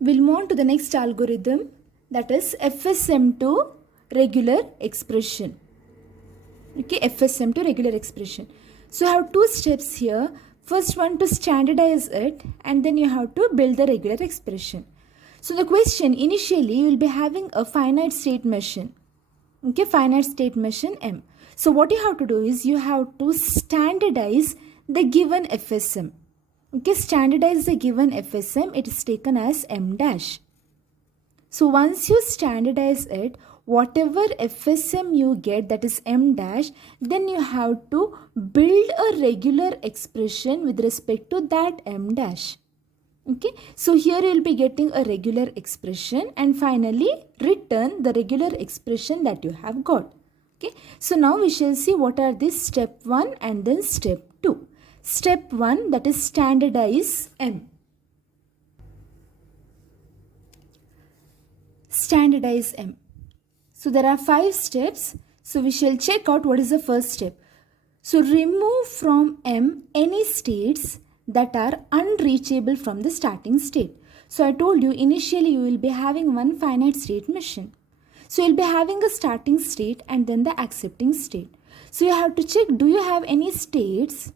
We'll move on to the next algorithm, that is FSM to regular expression. Okay, FSM to regular expression. So I have two steps here. First one to standardize it, and then you have to build the regular expression. So the question, initially you will be having a finite state machine. Okay, finite state machine M. So what you have to do is you have to standardize the given FSM. Okay, standardize the given FSM, it is taken as M dash. So once you standardize it, whatever FSM you get, that is M dash, then you have to build a regular expression with respect to that M dash. Okay, so here you will be getting a regular expression and finally return the regular expression that you have got. Okay, so now we shall see what are this step 1 and then step 2. Step 1, that is standardize M. Standardize M. So there are 5 steps. So we shall check out what is the first step. So remove from M any states that are unreachable from the starting state. So I told you initially you will be having one finite state machine. So you will be having a starting state and then the accepting state. So you have to check, do you have any states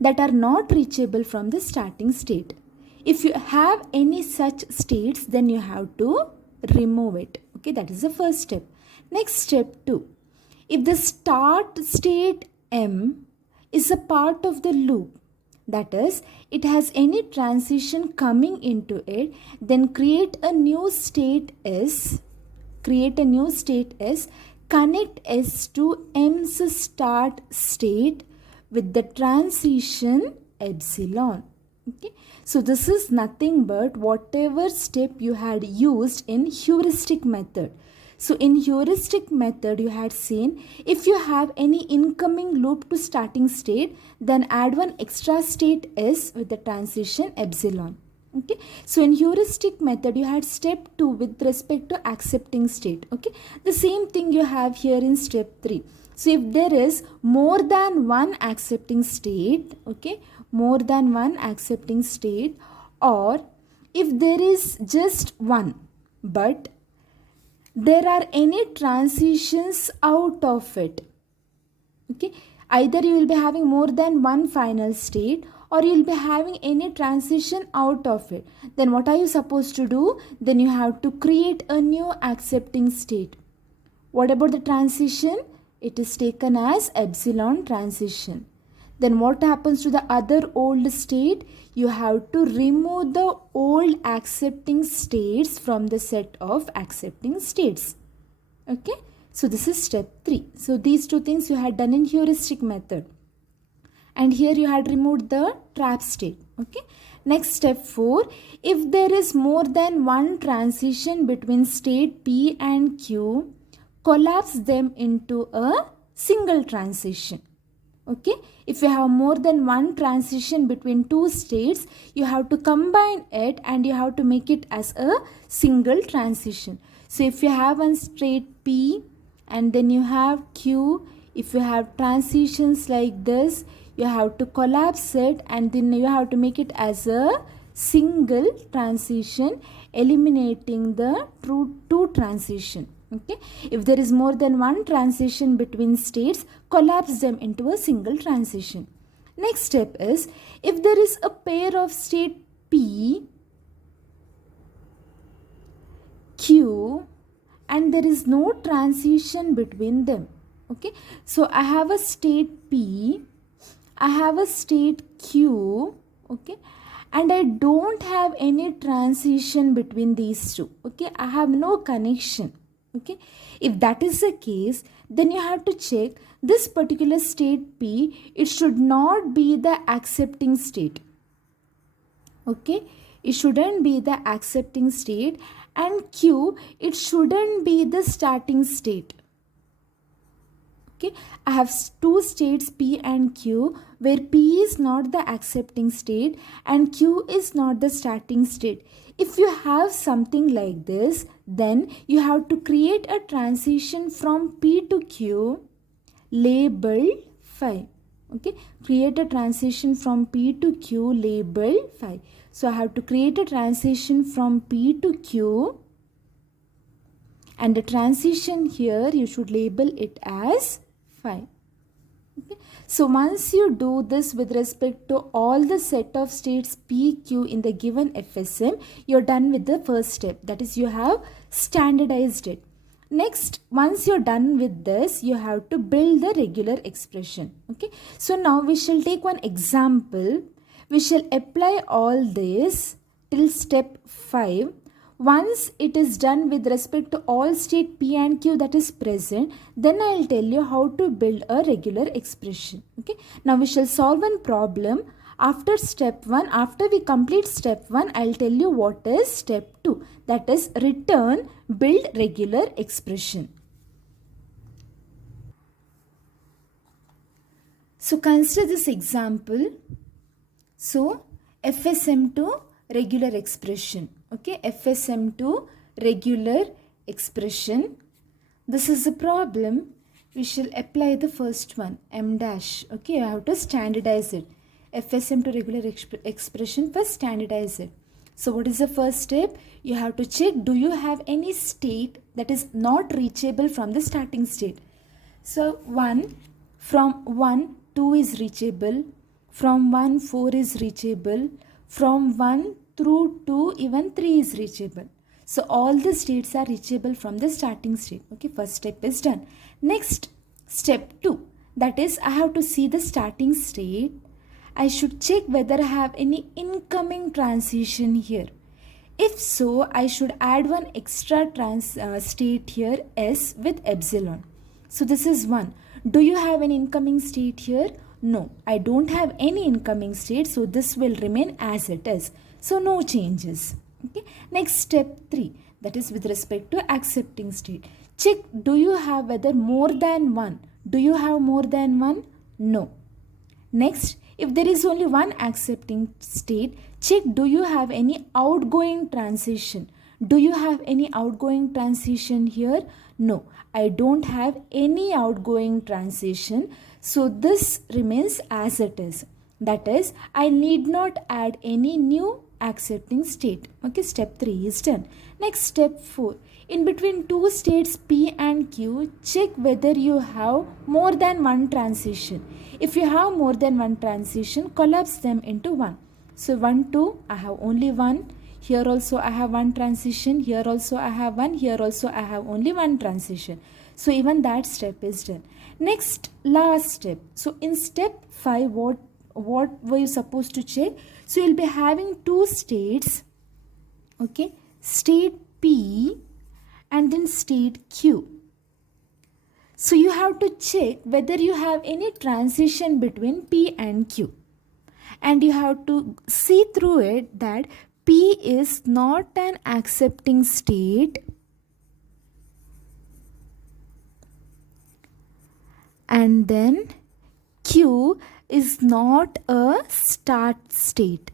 that are not reachable from the starting state? If you have any such states, then you have to remove it. Okay, that is the first step. Next, step 2. If the start state M is a part of the loop, that is, it has any transition coming into it, then create a new state S. Create a new state S. Connect S to M's start state with the transition epsilon. Okay, so this is nothing but whatever step you had used in heuristic method. So in heuristic method you had seen, if you have any incoming loop to starting state, then add one extra state S with the transition epsilon. Okay, so in heuristic method you had step 2 with respect to accepting state. Okay, the same thing you have here in step 3. So if there is more than one accepting state, okay, more than one accepting state, or if there is just one, but there are any transitions out of it. Okay, either you will be having more than one final state or you will be having any transition out of it. Then what are you supposed to do? Then you have to create a new accepting state. What about the transition? It is taken as epsilon transition. Then what happens to the other old state? You have to remove the old accepting states from the set of accepting states. Okay, so this is step 3. So these two things you had done in heuristic method. And here you had removed the trap state. Okay, next step 4. If there is more than one transition between state P and Q, collapse them into a single transition. Okay, if you have more than one transition between two states, you have to combine it and you have to make it as a single transition. So if you have one state P and then you have Q, if you have transitions like this, you have to collapse it and then you have to make it as a single transition, eliminating the two transition. Okay, if there is more than one transition between states, collapse them into a single transition. Next step is, if there is a pair of state P, Q and there is no transition between them. Okay, so I have a state P, I have a state Q, okay, and I don't have any transition between these two. Okay, I have no connection. Okay, if that is the case, then you have to check this particular state P, it should not be the accepting state. Okay, it shouldn't be the accepting state, and Q, it shouldn't be the starting state. Okay, I have two states P and Q where P is not the accepting state and Q is not the starting state. If you have something like this, then you have to create a transition from P to Q labeled phi. Okay, create a transition from P to Q labeled phi. So I have to create a transition from P to Q, and the transition here you should label it as phi. Okay. So once you do this with respect to all the set of states P, Q in the given FSM, you're done with the first step. That is, you have standardized it. Next, once you're done with this, you have to build the regular expression. Okay. So now we shall take one example. We shall apply all this till step 5. Once it is done with respect to all state P and Q that is present, then I will tell you how to build a regular expression. Okay. Now we shall solve one problem. After step 1, after we complete step 1, I will tell you what is step 2. That is return build regular expression. So consider this example. So FSM to regular expression. Okay, FSM to regular expression. This is a problem. We shall apply the first one, M dash. Okay, you have to standardize it. FSM to regular expression, first standardize it. So what is the first step? You have to check, do you have any state that is not reachable from the starting state? So from 1, 2 is reachable. From 1, 4 is reachable. From 1 through 2, even 3 is reachable. So all the states are reachable from the starting state. Okay, first step is done. Next, step 2. That is, I have to see the starting state. I should check whether I have any incoming transition here. If so, I should add one extra state here, S with epsilon. So this is 1. Do you have an incoming state here? No, I don't have any incoming state, so this will remain as it is. So no changes. Okay. Next, step 3, that is with respect to accepting state. Check, do you have whether more than 1? Do you have more than 1? No. Next, if there is only one accepting state, check, do you have any outgoing transition? Do you have any outgoing transition here? No, I don't have any outgoing transition. So this remains as it is. That is, I need not add any new accepting state. Okay, step 3 is done. Next, step 4. In between two states P and Q, check whether you have more than one transition. If you have more than one transition, collapse them into one. So 1, 2, I have only one. Here also I have one transition. Here also I have one. Here also I have only one transition. So even that step is done. Next, last step. So in step 5, what were you supposed to check? So you'll be having two states. Okay, state P and then state Q. So you have to check whether you have any transition between P and Q. And you have to see through it that P is not an accepting state and then Q is not a start state.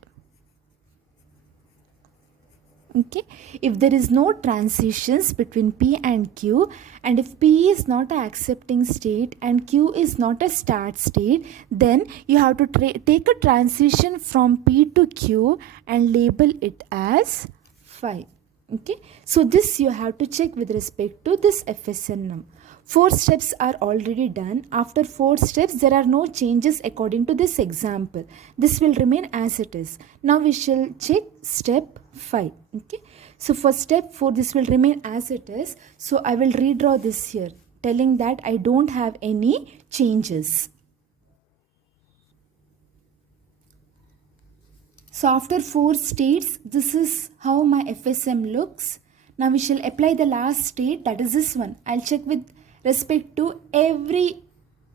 Okay, if there is no transitions between P and Q, and if P is not an accepting state and Q is not a start state, then you have to take a transition from P to Q and label it as phi. Okay, so this you have to check with respect to this FSM. 4 steps are already done. After 4 steps, there are no changes according to this example. This will remain as it is. Now we shall check step 5. Okay. So for step 4, this will remain as it is. So I will redraw this here, telling that I don't have any changes. So after 4 states, this is how my FSM looks. Now we shall apply the last state, that is this one. I'll check with respect to every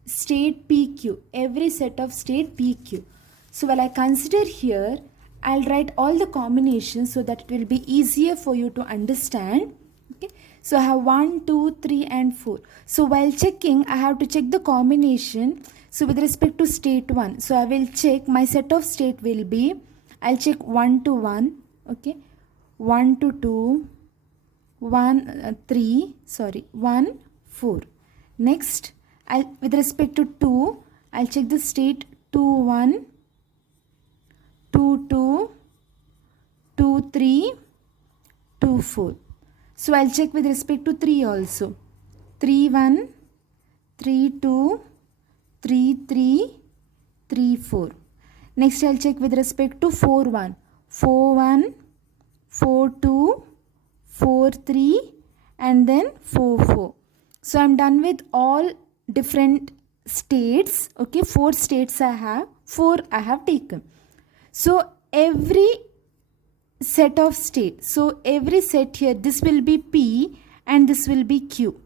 state PQ, every set of state PQ. So while I consider here, I'll write all the combinations so that it will be easier for you to understand. Okay. So I have 1, 2, 3 and 4. So while checking, I have to check the combination. So with respect to state 1, so I will check my set of state will be, I'll check 1 to 1, okay, 1 to 2, 1, 4. Next, with respect to 2, I'll check the state 2 1, 2 2, 2 3, 2 4. So I'll check with respect to 3 also. 3 1, 3 2, 3 3, 3 4. Next I'll check with respect to 4 1, 4 1, 4 2, 4 3, and then 4 4. So I'm done with all different states. Okay, 4 states I have, 4 I have taken. So every set of state, so every set here, this will be P and this will be Q.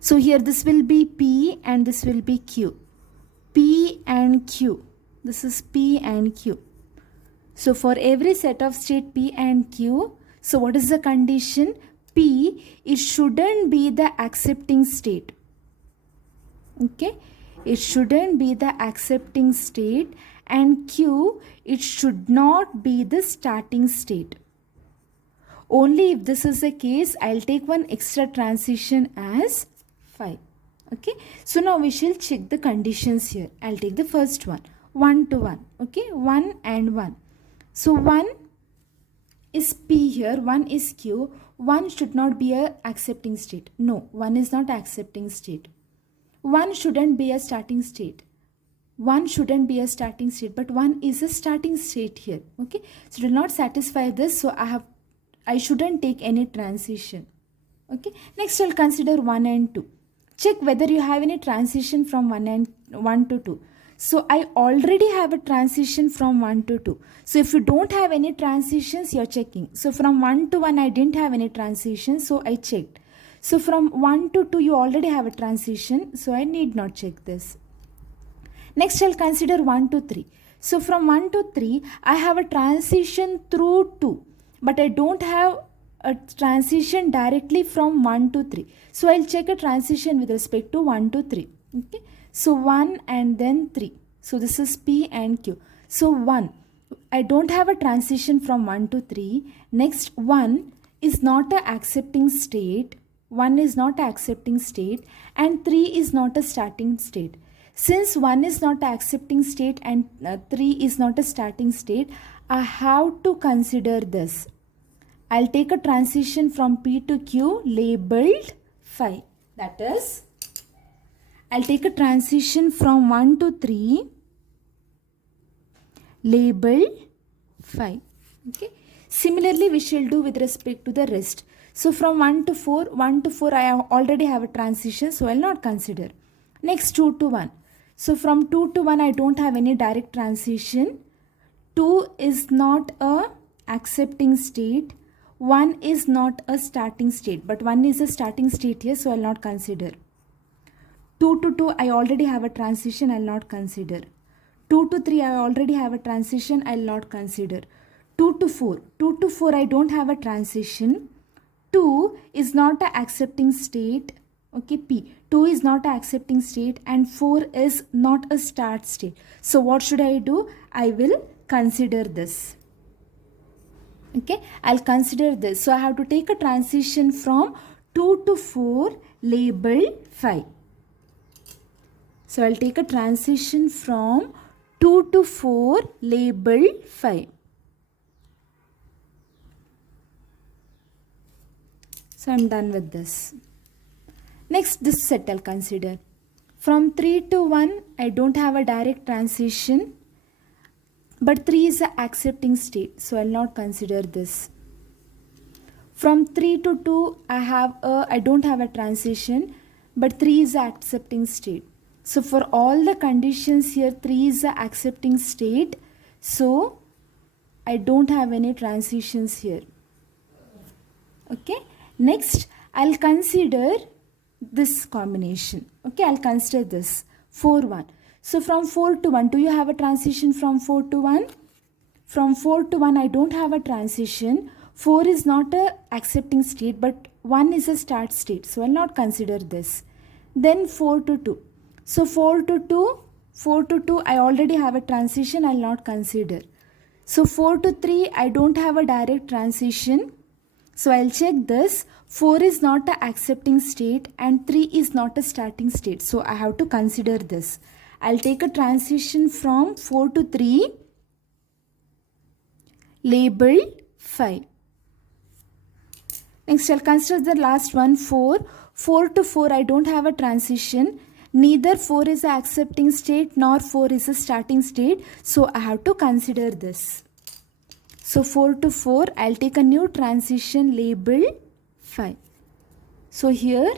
So here this will be P and this will be Q. P and Q. This is P and Q. So for every set of state P and Q, so what is the condition? P, it shouldn't be the accepting state. Okay, it shouldn't be the accepting state, and Q, it should not be the starting state. Only if this is the case, I'll take one extra transition as 5. Okay, so now we shall check the conditions here. I'll take the first one, 1 to 1. Okay, 1 and 1. So 1 is P here, 1 is Q. 1 should not be a accepting state. No, 1 is not accepting state. 1 shouldn't be a starting state. 1 shouldn't be a starting state, but 1 is a starting state here. Okay, so it will not satisfy this, so I shouldn't take any transition. Okay, next I'll consider 1 and 2. Check whether you have any transition from 1 to 2. So I already have a transition from 1 to 2. So if you don't have any transitions, you're checking. So from 1 to 1, I didn't have any transition, so I checked. So from 1 to 2, you already have a transition, so I need not check this. Next, I'll consider 1 to 3. So from 1 to 3, I have a transition through 2, but I don't have a transition directly from 1 to 3. So I'll check a transition with respect to 1 to 3. Okay. So 1 and then 3. So this is P and Q. So 1, I don't have a transition from 1 to 3. Next, 1 is not a accepting state. 1 is not an accepting state, and 3 is not a starting state. Since 1 is not an accepting state and 3 is not a starting state, I have to consider this. I'll take a transition from P to Q labeled 5. That is, I'll take a transition from 1 to 3 labeled 5. Okay. Similarly, we shall do with respect to the rest. So from 1 to 4, I already have a transition, so I'll not consider. Next, 2 to 1. So from 2 to 1, I don't have any direct transition. 2 is not a accepting state. 1 is not a starting state, but 1 is a starting state here, so I'll not consider. 2 to 2, I already have a transition, I'll not consider. 2 to 3, I already have a transition, I'll not consider. 2 to 4, I don't have a transition. 2 is not a accepting state. Okay, P. 2 is not a accepting state and 4 is not a start state. So what should I do? I will consider this. Okay, I'll consider this. So I have to take a transition from 2 to 4 labeled 5. So I'll take a transition from 2 to 4 labeled 5. So I'm done with this. Next, this set I'll consider. From 3 to 1, I don't have a direct transition, but 3 is an accepting state, so I'll not consider this. From 3 to 2, I don't have a transition, but 3 is an accepting state. So for all the conditions here, 3 is an accepting state, so I don't have any transitions here. Okay. Next, I'll consider this combination. Okay, I'll consider this 4 1. So from 4 to 1, do you have a transition from 4 to 1? From 4 to 1, I don't have a transition. 4 is not a accepting state, but 1 is a start state, so I'll not consider this. Then 4 to 2. So 4 to 2, I already have a transition, I'll not consider. So 4 to 3, I don't have a direct transition. So I'll check this. 4 is not an accepting state and 3 is not a starting state. So I have to consider this. I'll take a transition from 4 to 3 labeled 5. Next, I'll consider the last one, 4. 4 to 4, I don't have a transition. Neither 4 is an accepting state nor 4 is a starting state. So, I have to consider this. So, 4 to 4, I'll take a new transition labeled 5. So, here,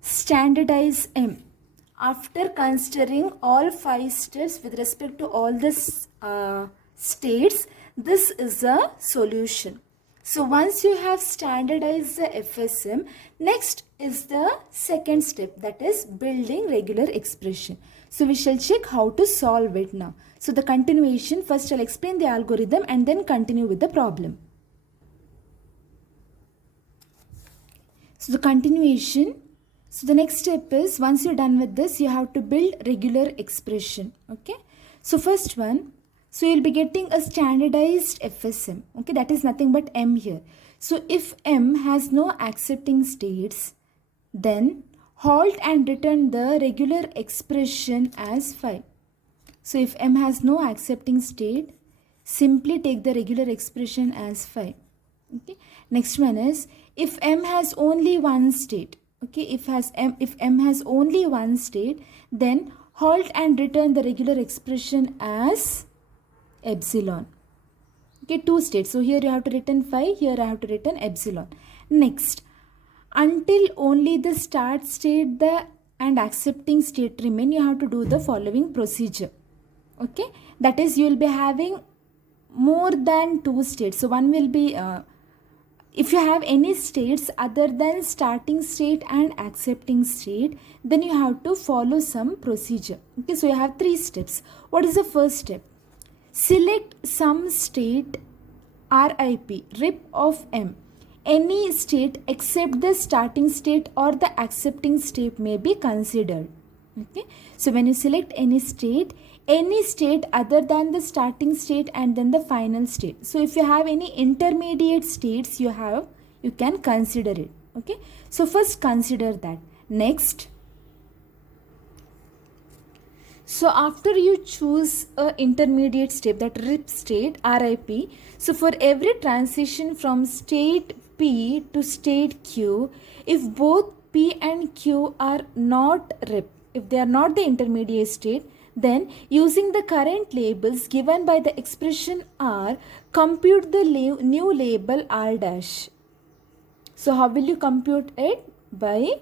standardize M. After considering all 5 steps with respect to all the states, this is a solution. So once you have standardized the FSM, next is the second step, that is building regular expression. So we shall check how to solve it now. So the continuation, first I'll explain the algorithm and then continue with the problem. So the continuation, so the next step is, once you're done with this, you have to build regular expression. Okay. So first one, so you'll be getting a standardized FSM. Okay, that is nothing but M here. So if M has no accepting states, then halt and return the regular expression as 5. So if M has no accepting state, simply take the regular expression as 5. Okay. Next one is, if M has only one state. Okay, if M has only one state, then halt and return the regular expression as epsilon. Okay, 2 states. So here you have to return 5, here I have to return epsilon. Next, until only the start state and accepting state remain, you have to do the following procedure. Okay, that is, you will be having more than 2 states. So one will be, if you have any states other than starting state and accepting state, then you have to follow some procedure. Okay, so you have 3 steps. What is the first step? Select some state RIP of M. Any state except the starting state or the accepting state may be considered. Okay. So when you select any state other than the starting state and then the final state. So if you have any intermediate states you can consider it. Okay. So first consider that. Next, so after you choose a intermediate step, that RIP, so for every transition from state P to state Q, if both P and Q are not RIP, if they are not the intermediate state, then using the current labels given by the expression R, compute the new label R dash. So how will you compute it? By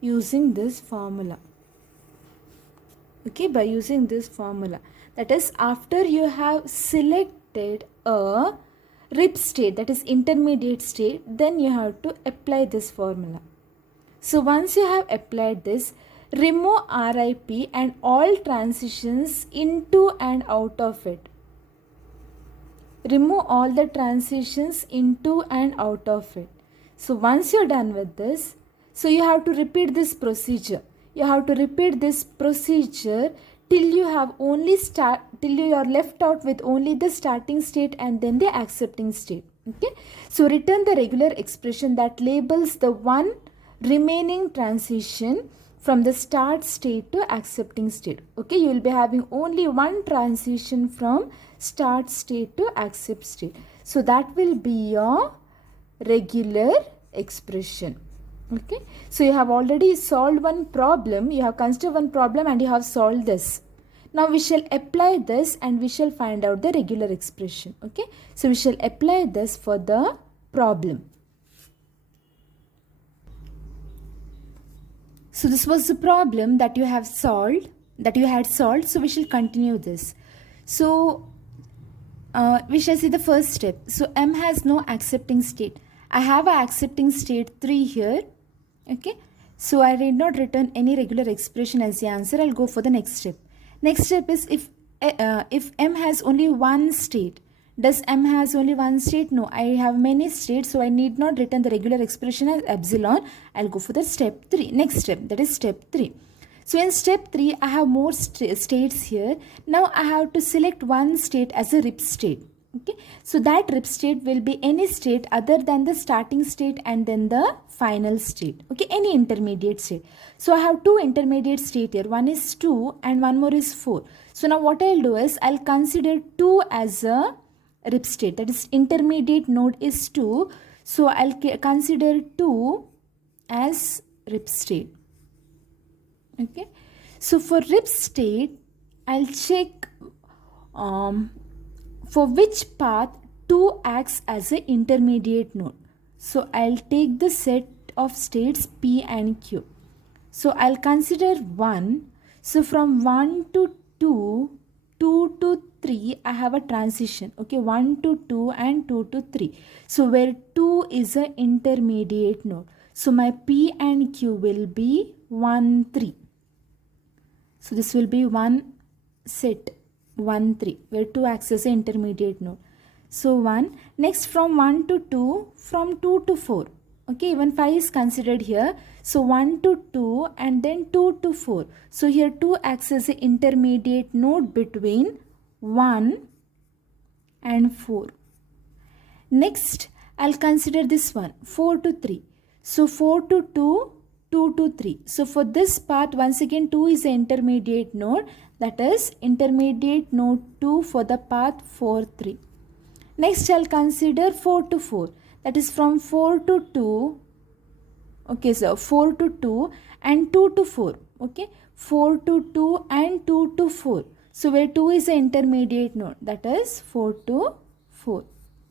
using this formula. Okay, by using this formula. That is, after you have selected a RIP state, that is intermediate state, then you have to apply this formula. So once you have applied this, remove RIP and all transitions into and out of it. Remove all the transitions into and out of it. So once you're done with this, so you have to repeat this procedure. You have to repeat this procedure till you are left out with only the starting state and then the accepting state. Okay. So return the regular expression that labels the one remaining transition from the start state to accepting state. Okay. You will be having only one transition from start state to accept state. So that will be your regular expression. Okay, so you have already solved one problem, you have considered one problem and you have solved this. Now we shall apply this and we shall find out the regular expression. Okay, so we shall apply this for the problem. So this was the problem that you had solved. So we shall continue this. So we shall see the first step. So M has no accepting state. I have a accepting state 3 here. Okay, so I did not return any regular expression as the answer. I'll go for the next step. Next step is, if M has only one state. Does M has only one state? No, I have many states, so I need not return the regular expression as epsilon. I'll go for the step 3. Next step, that is step 3. So in step 3, I have more states here. Now I have to select one state as a RIP state. Okay, so that rip state will be any state other than the starting state and then the final state. Okay, any intermediate state. So I have two intermediate state here. One is 2 and one more is 4. So now what I'll do is I'll consider 2 as a rip state. That is intermediate node is 2. So I'll consider 2 as rip state. Okay, so for rip state I'll check for which path 2 acts as an intermediate node. So I'll take the set of states P and Q. So I'll consider 1. So from 1 to 2, 2 to 3, I have a transition. Okay, 1 to 2 and 2 to 3. So where 2 is an intermediate node. So my P and Q will be 1, 3. So this will be one set 1, 3 where 2 acts as an intermediate node. So 1. Next from 1 to 2, from 2 to 4. Okay, even 5 is considered here. So 1 to 2 and then 2 to 4. So here 2 acts as an intermediate node between 1 and 4. Next, I'll consider this one 4 to 3. So 4 to 2, 2 to 3. So for this path, once again 2 is an intermediate node. That is intermediate node 2 for the path 4, 3. Next, I'll consider 4 to 4. That is from 4 to 2. Okay, so 4 to 2 and 2 to 4. Okay, 4 to 2 and 2 to 4. So where 2 is an intermediate node. That is 4 to 4.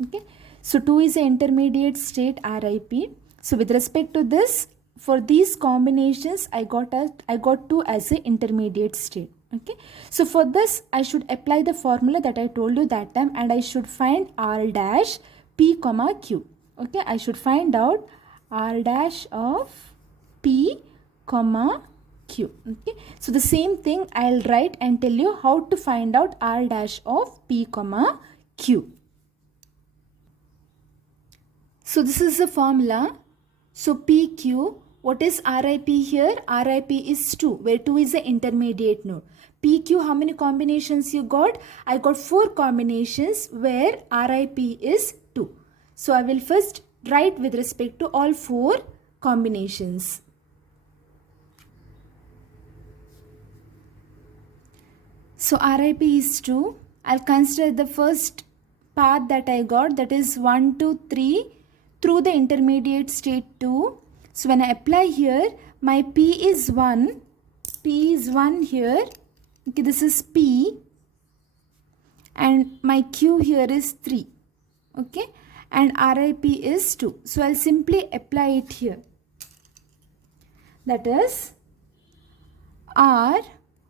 Okay, so 2 is an intermediate state RIP. So with respect to this, for these combinations, I got 2 as an intermediate state. Okay, so for this, I should apply the formula that I told you that time, and I should find R dash P comma Q. Okay, I should find out R dash of P comma Q. Okay, so the same thing I'll write and tell you how to find out R dash of P comma Q. So this is the formula. So PQ, what is RIP here? RIP is 2, where 2 is the intermediate node. PQ, how many combinations you got? I got 4 combinations where RIP is 2. So I will first write with respect to all 4 combinations. So RIP is 2. I'll consider the first path that I got, that is 1, 2, 3 through the intermediate state 2. So when I apply here, my P is 1. P is 1 here. Okay, this is P. And my Q here is 3. Okay. And RIP is 2. So I'll simply apply it here. That is R.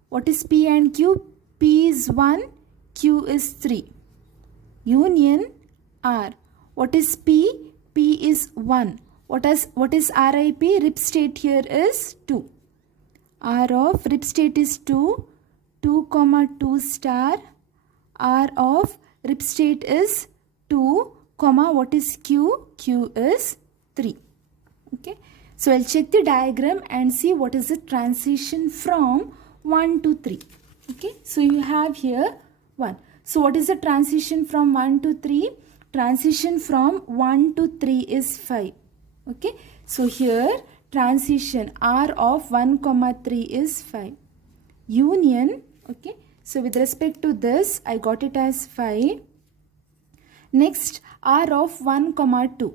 What is P and Q? P is 1. Q is 3. Union R. What is P? P is 1. What is RIP? Rip state here is 2. R of rip state is 2. 2 comma 2 star. R of rip state is 2 comma what is Q? Q is 3. Okay. So I'll check the diagram and see what is the transition from 1 to 3. Okay. So you have here 1. So what is the transition from 1 to 3? Transition from 1 to 3 is 5. Okay. So here transition R of 1 comma 3 is 5. Union. Okay. So with respect to this, I got it as 5. Next, R of 1 comma 2.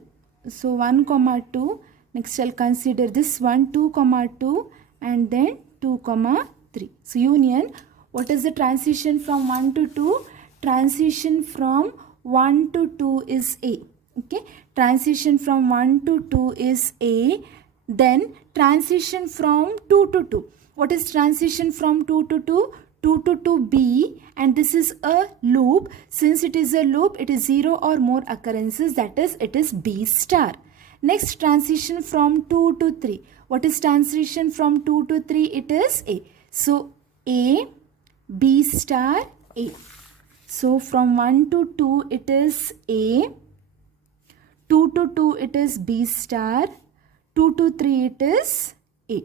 So 1 comma 2. Next, I'll consider this 1, 2 comma 2 and then 2 comma 3. So union. What is the transition from 1 to 2? Transition from 1 to 2 is A. Okay. Transition from 1 to 2 is A. Then transition from 2 to 2. What is transition from 2 to 2? 2 to 2 B, and this is a loop. Since it is a loop, it is 0 or more occurrences, that is, it is B star. Next, transition from 2 to 3. What is transition from 2 to 3? It is A. So A, B star, A. So from 1 to 2 it is A. 2 to 2 it is B star. 2 to 3 it is A.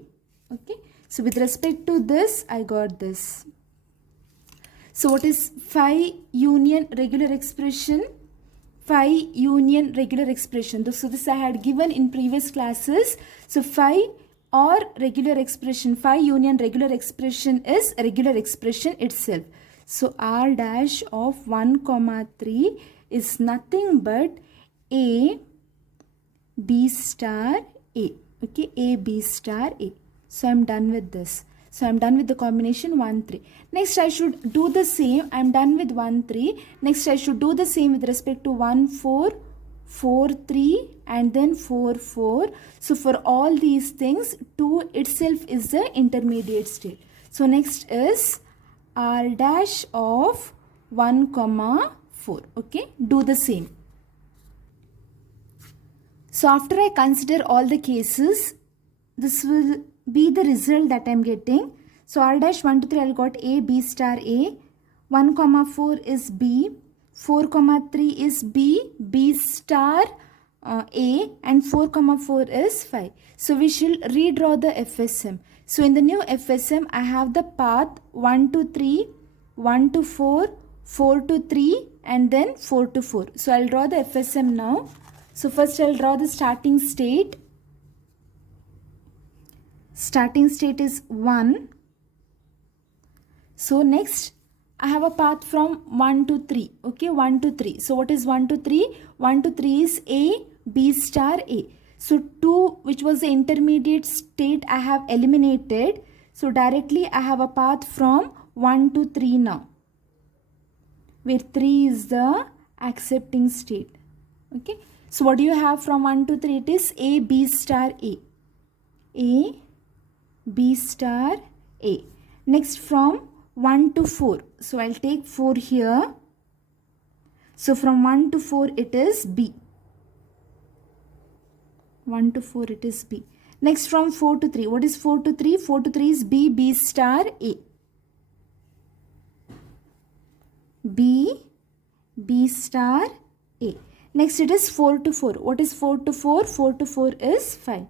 Okay. So with respect to this, I got this. So what is phi union regular expression? Phi union regular expression. So this I had given in previous classes. So phi or regular expression, phi union regular expression is regular expression itself. So r dash of 1 comma 3 is nothing but a b star a. Okay, a b star a. So I'm done with this. So I'm done with the combination 1 3. Next I should do the same. I'm done with 1 3. Next I should do the same with respect to 1 4 4 3 and then 4 4. So for all these things 2 itself is the intermediate state. So next is r dash of 1 comma 4. Okay, do the same. So after I consider all the cases, this will be the result that I am getting. So r dash 1 to 3 I got a b star a, 1 comma 4 is b, 4 comma 3 is b, b star a, and 4 comma 4 is phi. So we shall redraw the FSM. So in the new FSM I have the path 1 to 3, 1 to 4, 4 to 3 and then 4 to 4. So I'll draw the FSM now. So first I'll draw the starting state. Starting state is 1. So next I have a path from 1 to 3. Okay, 1 to 3. So what is 1 to 3? 1 to 3 is a, b star a. So 2, which was the intermediate state, I have eliminated. So directly I have a path from 1 to 3 now, where 3 is the accepting state. Okay. So what do you have from 1 to 3? It is a, b star a. A, b star a. Next from 1 to 4. So I'll take 4 here. So from 1 to 4 it is b. 1 to 4 it is b. Next from 4 to 3. What is 4 to 3? 4 to 3 is b, b star a. B, b star a. Next it is 4 to 4. What is 4 to 4? 4 to 4 is 5.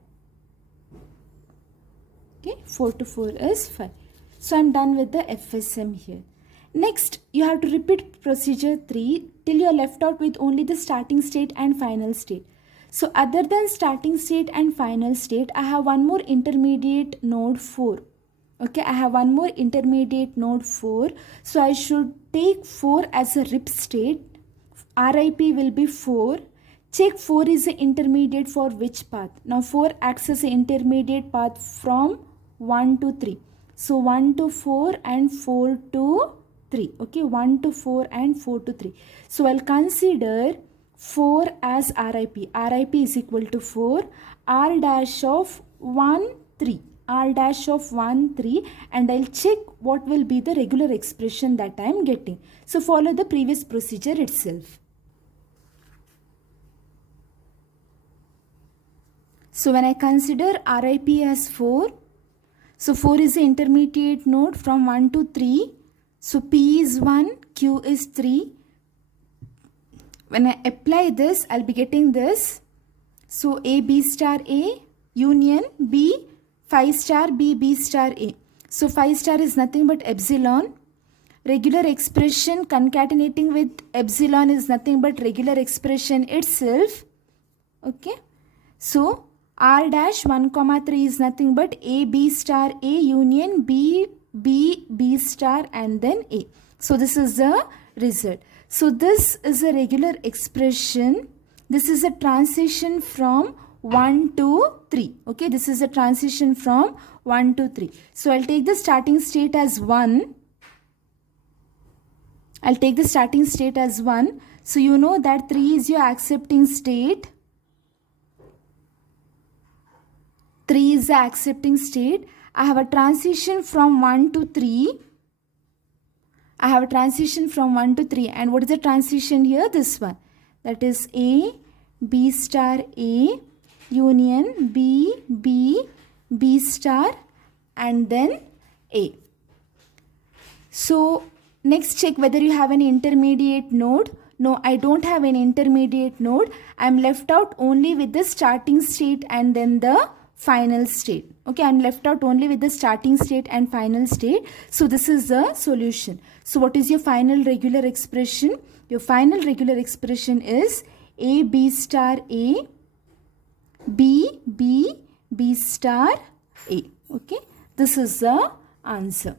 Okay, 4 to 4 is 5. So I'm done with the FSM here. Next, you have to repeat procedure 3 till you are left out with only the starting state and final state. So other than starting state and final state, I have one more intermediate node 4. Okay, I have one more intermediate node 4. So I should take 4 as a RIP state. RIP will be 4. Check 4 is the intermediate for which path. Now 4 acts as an intermediate path from 1 to 3. So 1 to 4 and 4 to 3. Okay, 1 to 4 and 4 to 3. So I'll consider 4 as RIP. RIP is equal to 4. R dash of 1 3. R dash of 1 3, and I'll check what will be the regular expression that I am getting. So follow the previous procedure itself. So when I consider RIP as 4, so 4 is the intermediate node from 1 to 3. So P is 1, Q is 3. When I apply this, I'll be getting this. So A, B star A, union B, phi star B, B star A. So phi star is nothing but epsilon. Regular expression concatenating with epsilon is nothing but regular expression itself. Okay. So R dash 1 comma 3 is nothing but A, B star A, union B, B, B star and then A. So this is the result. So this is a regular expression. This is a transition from 1 to 3. Okay, this is a transition from 1 to 3. So I'll take the starting state as 1. I'll take the starting state as 1. So you know that 3 is your accepting state. 3 is the accepting state. I have a transition from 1 to 3. I have a transition from 1 to 3. And what is the transition here? This one. That is A, B star A, union B, B, B star and then A. So next check whether you have an intermediate node. No, I don't have an intermediate node. I am left out only with the starting state and then the final state. Okay, I'm left out only with the starting state and final state. So this is the solution. So what is your final regular expression? Your final regular expression is A B star A, B B B star A. Okay, this is the answer.